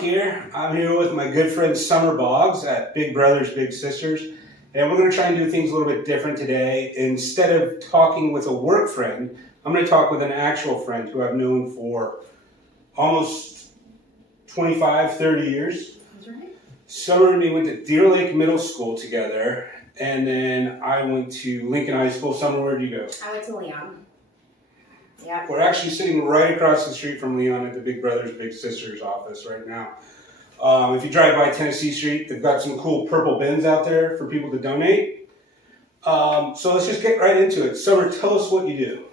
here. I'm here with my good friend Summer Boggs at Big Brothers Big Sisters, and we're going to try and do things a little bit different today. Instead of talking with a work friend, I'm going to talk with an actual friend who I've known for almost 25, 30 years. That's right. Summer and me went to Deer Lake Middle School together, and then I went to Lincoln High School. Summer, where did you go? I went to Leon. Yeah. We're actually sitting right across the street from Leon at the Big Brothers Big Sisters office right now. If you drive by Tennessee Street, they've got some cool purple bins out there for people to donate. So let's just get right into it. Summer, tell us what you do.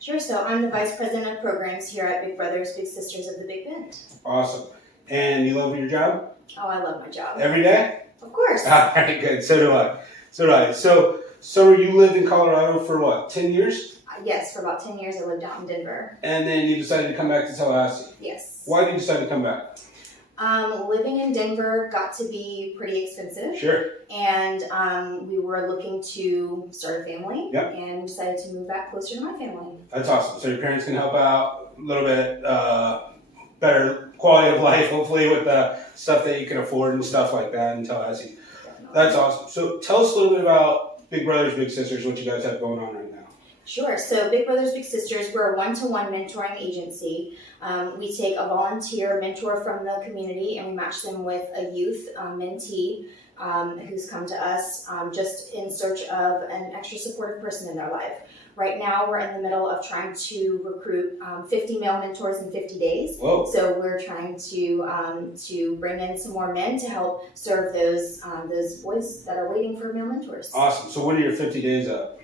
Sure. So I'm the Vice President of Programs here at Big Brothers Big Sisters of the Big Bend. Awesome. And you love your job? Oh, I love my job. Every day? Of course. All right, good. So do I. So, Summer, you lived in Colorado for what, 10 years? Yes, for about 10 years I lived out in Denver. And then you decided to come back to Tallahassee. Yes. Why did you decide to come back? Living in Denver got to be pretty expensive. Sure. And we were looking to start a family. Yep. And decided to move back closer to my family. That's awesome. So your parents can help out a little bit better quality of life, hopefully, with the stuff that you can afford and stuff like that in Tallahassee. Definitely. That's awesome. So tell us a little bit about Big Brothers Big Sisters, what you guys have going on right now. Sure. So Big Brothers Big Sisters, we're a one-to-one mentoring agency. We take a volunteer mentor from the community and we match them with a youth mentee who's come to us just in search of an extra supportive person in their life. Right now, we're in the middle of trying to recruit 50 male mentors in 50 days. Whoa. So we're trying to bring in some more men to help serve those boys that are waiting for male mentors. Awesome. So when are your 50 days up?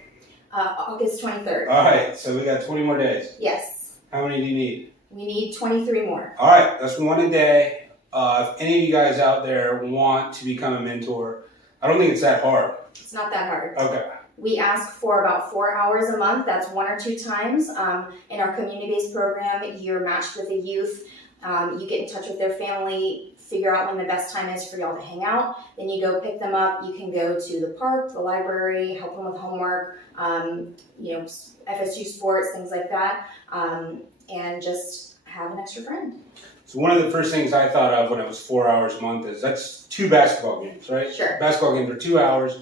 August 23rd. All right. So we got 20 more days. Yes. How many do you need? We need 23 more. All right. That's one a day. If any of you guys out there want to become a mentor, I don't think it's that hard. It's not that hard. Okay. We ask for about 4 hours a month. That's 1 or 2 times. In our community-based program, you're matched with a youth. You get in touch with their family, figure out when the best time is for y'all to hang out. Then you go pick them up. You can go to the park, the library, help them with homework, FSU sports, things like that, and just have an extra friend. So one of the first things I thought of when it was 4 hours a month is that's 2 basketball games, right? Sure. Basketball games are 2 hours.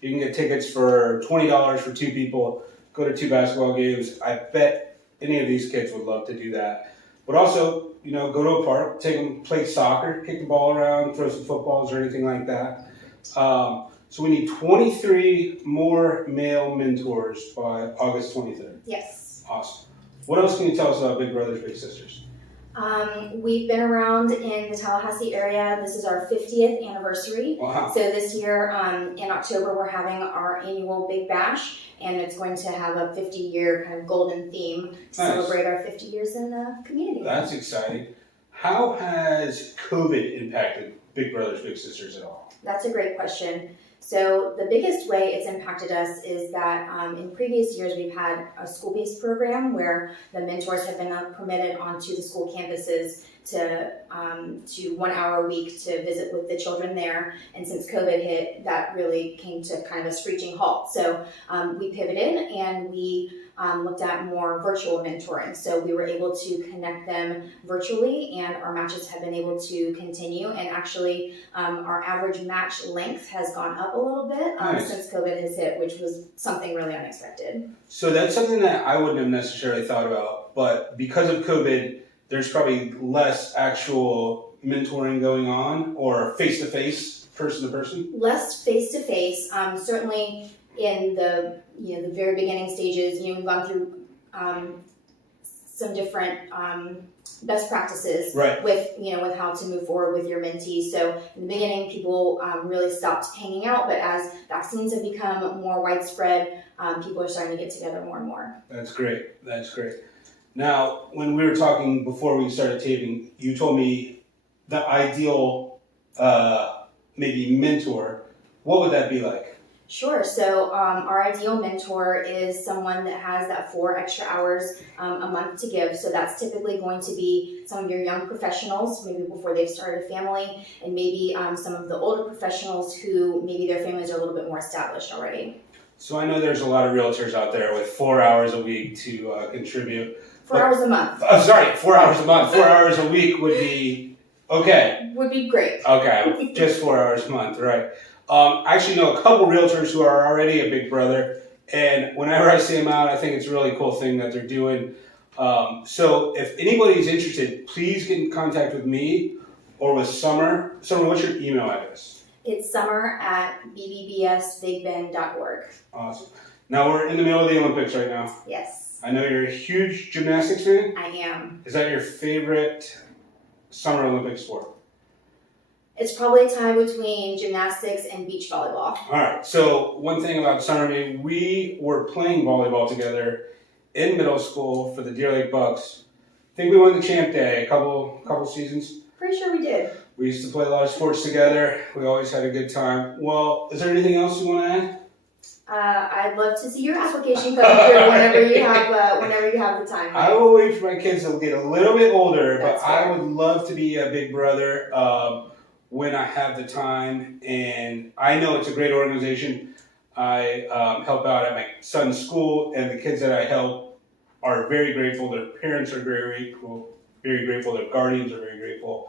You can get tickets for $20 for 2 people. Go to 2 basketball games. I bet any of these kids would love to do that. But also, go to a park, take them, play soccer, kick the ball around, throw some footballs or anything like that. So we need 23 more male mentors by August 23rd. Yes. Awesome. What else can you tell us about Big Brothers Big Sisters? We've been around in the Tallahassee area. This is our 50th anniversary. Wow. So this year, in October, we're having our annual Big Bash, and it's going to have a 50-year kind of golden theme to Nice. celebrate our 50 years in the community. That's exciting. How has COVID impacted Big Brothers Big Sisters at all? That's a great question. So the biggest way it's impacted us is that in previous years we've had a school-based program where the mentors have been permitted onto the school campuses to 1 hour a week to visit with the children there. And since COVID hit, that really came to kind of a screeching halt. So we pivoted and we looked at more virtual mentoring. So we were able to connect them virtually, and our matches have been able to continue. And actually, our average match length has gone up a little bit Nice. since COVID has hit, which was something really unexpected. So that's something that I wouldn't have necessarily thought about, but because of COVID, there's probably less actual mentoring going on, or face-to-face, person-to-person. Less face-to-face, certainly in the very beginning stages. We've gone through some different best practices Right. with how to move forward with your mentees. So in the beginning, people really stopped hanging out, but as vaccines have become more widespread, people are starting to get together more and more. That's great. That's great. Now, when we were talking before we started taping, you told me the ideal maybe mentor. What would that be like? Sure. So our ideal mentor is someone that has that 4 extra hours a month to give. So that's typically going to be some of your young professionals, maybe before they've started a family, and maybe some of the older professionals who maybe their families are a little bit more established already. So I know there's a lot of realtors out there with 4 hours a week to contribute. 4 hours a month. I'm sorry, 4 hours a month. 4 hours a week would be Okay. would be great. Okay, just 4 hours a month, right? I actually know a couple realtors who are already a big brother, and whenever I see them out, I think it's a really cool thing that they're doing. So if anybody's interested, please get in contact with me or with Summer. Summer, what's your email address? It's summer@bbbsbigbend.org. Awesome. Now we're in the middle of the Olympics right now. Yes, I know you're a huge gymnastics fan. I am. Is that your favorite Summer Olympic sport? It's probably a tie between gymnastics and beach volleyball. All right. So one thing about Summer and me, we were playing volleyball together in middle school for the Deer Lake Bucks. I think we won the champ day a couple seasons. Pretty sure we did. We used to play a lot of sports together. We always had a good time. Well, is there anything else you want to add? I'd love to see your application come through whenever you have the time. I will wait for my kids to get a little bit older, but That's fair. I would love to be a big brother when I have the time. And I know it's a great organization. I help out at my son's school, and the kids that I help are very grateful. Their parents are very grateful. Their guardians are very grateful.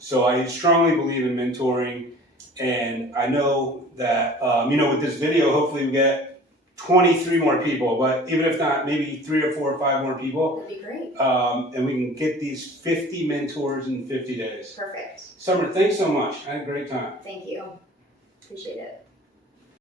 So I strongly believe in mentoring, and I know that with this video, hopefully we get 23 more people. But even if not, maybe 3 or 4 or 5 more people, That'd be great. and we can get these 50 mentors in 50 days. Perfect. Summer, thanks so much. I had a great time. Thank you. Appreciate it.